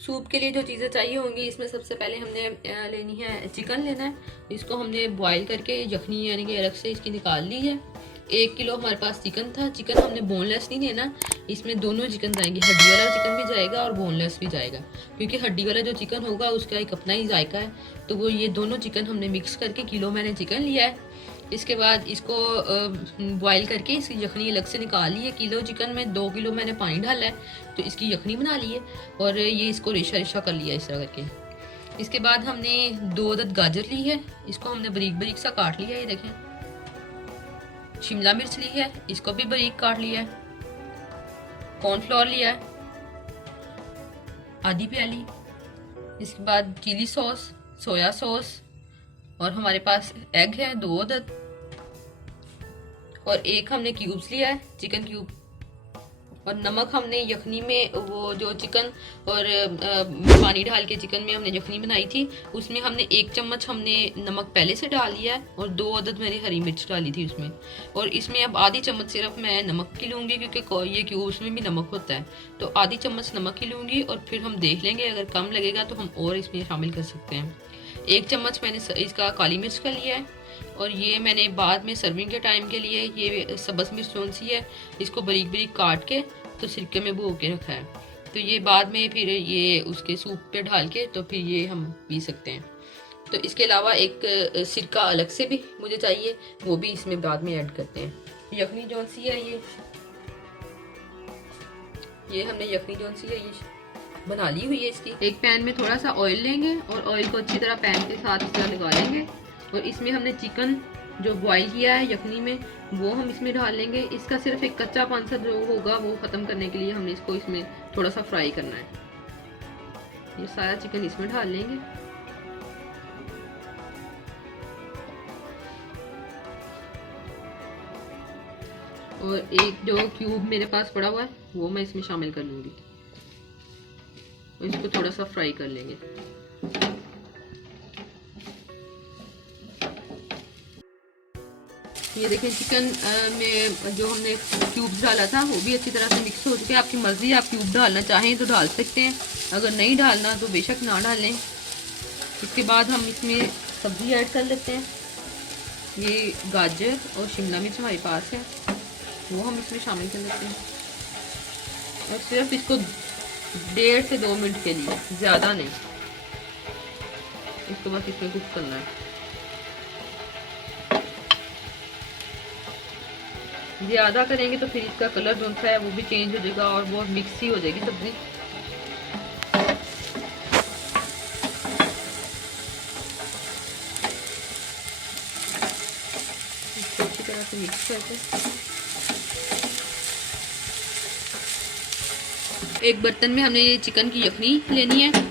Soup के लिए जो चीज़ें चाहिए होंगी, इसमें सबसे पहले हमने लेनी है चिकन लेना है। इसको हमने बॉईल करके यखनी यानी कि अलग से इसकी निकाल ली है। 1 किलो हमारे पास चिकन था। चिकन हमने बोनलेस नहीं लेना, इसमें दोनों चिकन जाएंगे, हड्डी वाला चिकन भी जाएगा और बोनलेस भी जाएगा, क्योंकि हड्डी वाला जो चिकन होगा उसका एक अपना ही जायका है। तो वो ये दोनों चिकन हमने मिक्स करके किलो मैंने चिकन लिया है। इसके बाद इसको बॉईल करके इसकी यखनी अलग से निकाल ली है। किलो चिकन में 2 किलो मैंने पानी डाला है, तो इसकी यखनी बना ली है और ये इसको रेशा रेशा कर लिया इस तरह करके। इसके बाद हमने 2 अदद गाजर ली है, इसको हमने बारीक बारीक सा काट लिया है। ये देखें, शिमला मिर्च ली है, इसको भी बारीक काट लिया है। कॉर्नफ्लोर लिया है आधी प्याली। इसके बाद चिली सॉस, सोया सॉस, और हमारे पास एग है 2 अदद, और एक हमने क्यूब्स लिया है चिकन क्यूब। और नमक हमने यखनी में वो जो चिकन और पानी डाल के चिकन में हमने यखनी बनाई थी, उसमें हमने 1 चम्मच हमने नमक पहले से डाल लिया है, और 2 अदद मैंने हरी मिर्च डाली थी उसमें। और इसमें अब आधी चम्मच सिर्फ मैं नमक की लूँगी, क्योंकि ये क्यूब्स में भी नमक होता है, तो आधी चम्मच नमक की लूँगी। और फिर हम देख लेंगे, अगर कम लगेगा तो हम और इसमें शामिल कर सकते हैं। 1 चम्मच मैंने इसका काली मिर्च का लिया है, और ये मैंने बाद में सर्विंग के टाइम के लिए ये सब्ज़ मिर्च कौन सी है, इसको बारीक बारीक काट के तो सिरके में भिगो के रखा है। तो ये बाद में फिर ये उसके सूप पे डाल के तो फिर ये हम पी सकते हैं। तो इसके अलावा एक सिरका अलग से भी मुझे चाहिए, वो भी इसमें बाद में ऐड करते हैं। यखनी जौन सी है ये हमने यखनी जौन सी है ये बना ली हुई है इसकी। एक पैन में थोड़ा सा ऑयल लेंगे और ऑयल को अच्छी तरह पैन के साथ इस तरह लगा लेंगे, और इसमें हमने चिकन जो बॉईल किया है यखनी में वो हम इसमें डाल लेंगे। इसका सिर्फ एक कच्चापन सा जो होगा वो ख़त्म करने के लिए हमने इसको इसमें थोड़ा सा फ्राई करना है। ये सारा चिकन इसमें डाल लेंगे। और एक जो क्यूब मेरे पास पड़ा हुआ है वो मैं इसमें शामिल कर लूँगी, और इसको थोड़ा सा फ्राई कर लेंगे। ये देखें, चिकन में जो हमने क्यूब्स डाला था वो भी अच्छी तरह से मिक्स हो चुके हैं। आपकी मर्ज़ी, आप क्यूब डालना चाहें तो डाल सकते हैं, अगर नहीं डालना तो बेशक ना डालें। इसके बाद हम इसमें सब्ज़ी ऐड कर लेते हैं। ये गाजर और शिमला मिर्च हमारे पास है, वो हम इसमें शामिल कर लेते हैं। और सिर्फ इसको 1.5 से 2 मिनट के लिए, ज़्यादा नहीं, इसको बस इसमें कुक करना है। ज़्यादा करेंगे तो फिर इसका कलर जो सा है वो भी चेंज हो जाएगा और बहुत मिक्स ही हो जाएगी सब्ज़ी। इसको अच्छी तरह से मिक्स करके एक बर्तन में हमने ये चिकन की यखनी लेनी है।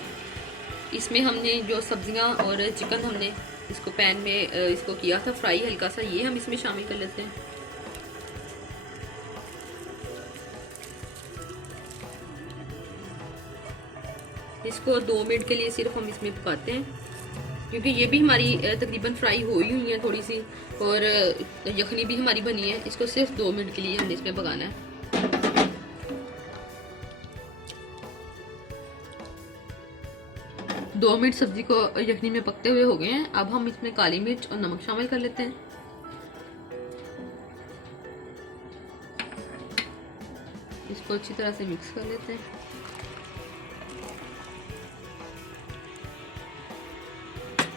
इसमें हमने जो सब्जियां और चिकन हमने इसको पैन में इसको किया था फ्राई हल्का सा, ये हम इसमें शामिल कर लेते हैं। इसको 2 मिनट के लिए सिर्फ हम इसमें पकाते हैं, क्योंकि ये भी हमारी तकरीबन फ्राई हो ही हुई है थोड़ी सी, और यखनी भी हमारी बनी है। इसको सिर्फ 2 मिनट के लिए हमने इसमें पकाना है। 2 मिनट सब्जी को यखनी में पकते हुए हो गए हैं। अब हम इसमें काली मिर्च और नमक शामिल कर लेते हैं। इसको अच्छी तरह से मिक्स कर लेते हैं।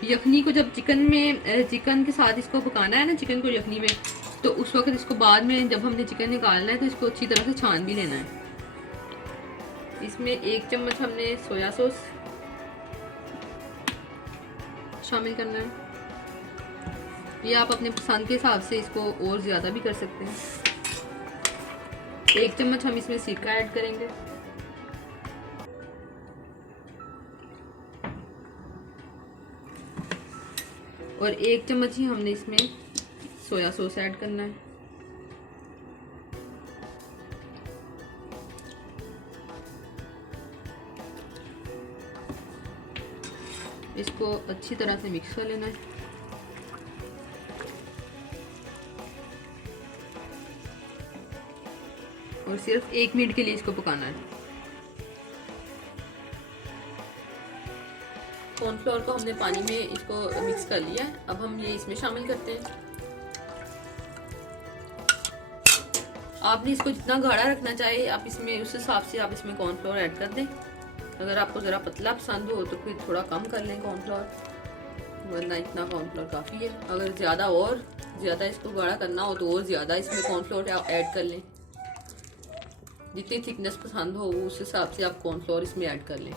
यखनी को जब चिकन के साथ इसको पकाना है ना, चिकन को यखनी में, तो उस वक्त इसको बाद में जब हमने चिकन निकालना है तो इसको अच्छी तरह से छान भी लेना है। इसमें 1 चम्मच हमने सोया सॉस शामिल करना है। ये आप अपने पसंद के हिसाब से इसको और ज़्यादा भी कर सकते हैं। 1 चम्मच हम इसमें सिरका ऐड करेंगे। और 1 चम्मच ही हमने इसमें सोया सॉस ऐड करना है। इसको अच्छी तरह से मिक्स कर लेना है। और सिर्फ 1 मिनट के लिए इसको पकाना है। कॉर्नफ्लोर को हमने पानी में इसको मिक्स कर लिया है। अब हम ये इसमें शामिल करते हैं। आपने इसको जितना गाढ़ा रखना चाहिए आप इसमें उस हिसाब से आप इसमें कॉर्नफ्लोर ऐड कर दें। अगर आपको ज़रा पतला पसंद हो तो फिर थोड़ा कम कर लें कॉर्नफ्लोर, वरना इतना कॉर्नफ्लोर काफ़ी है। अगर ज़्यादा इसको गाढ़ा करना हो तो और ज़्यादा इसमें कॉर्नफ्लोर ऐड कर लें। जितनी थिकनेस पसंद हो उस हिसाब से आप कॉर्नफ्लोर इसमें ऐड कर लें।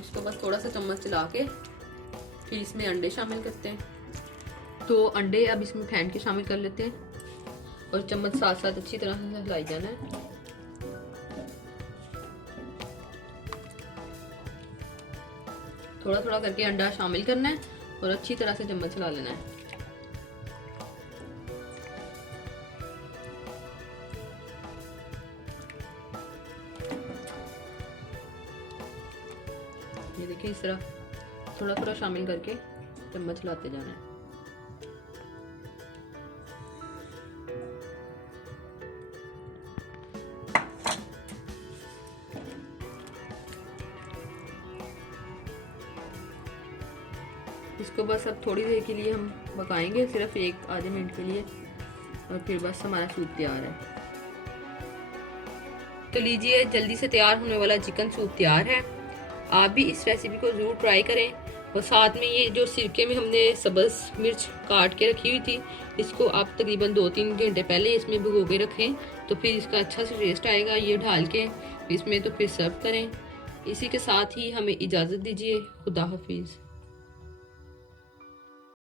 इसको बस थोड़ा सा चम्मच चला के फिर इसमें अंडे शामिल करते हैं। तो अंडे अब इसमें फेंट के शामिल कर लेते हैं और चम्मच साथ साथ अच्छी तरह से हिलाई जाना है। थोड़ा थोड़ा करके अंडा शामिल करना है और अच्छी तरह से चम्मच चला लेना है। ये देखिए इस तरह थोड़ा थोड़ा शामिल करके चम्मच लाते जाना है। इसको बस अब थोड़ी देर के लिए हम पकाएंगे, सिर्फ 1 आधे मिनट के लिए, और फिर बस हमारा सूप तैयार है। तो लीजिए, जल्दी से तैयार होने वाला चिकन सूप तैयार है। आप भी इस रेसिपी को ज़रूर ट्राई करें। और साथ में ये जो सिरके में हमने सब्ज़ मिर्च काट के रखी हुई थी, इसको आप तकरीबन 2-3 घंटे पहले इसमें भिगो के रखें, तो फिर इसका अच्छा सा टेस्ट आएगा। ये ढाल के इसमें तो फिर सर्व करें। इसी के साथ ही हमें इजाज़त दीजिए। खुदा हाफिज़।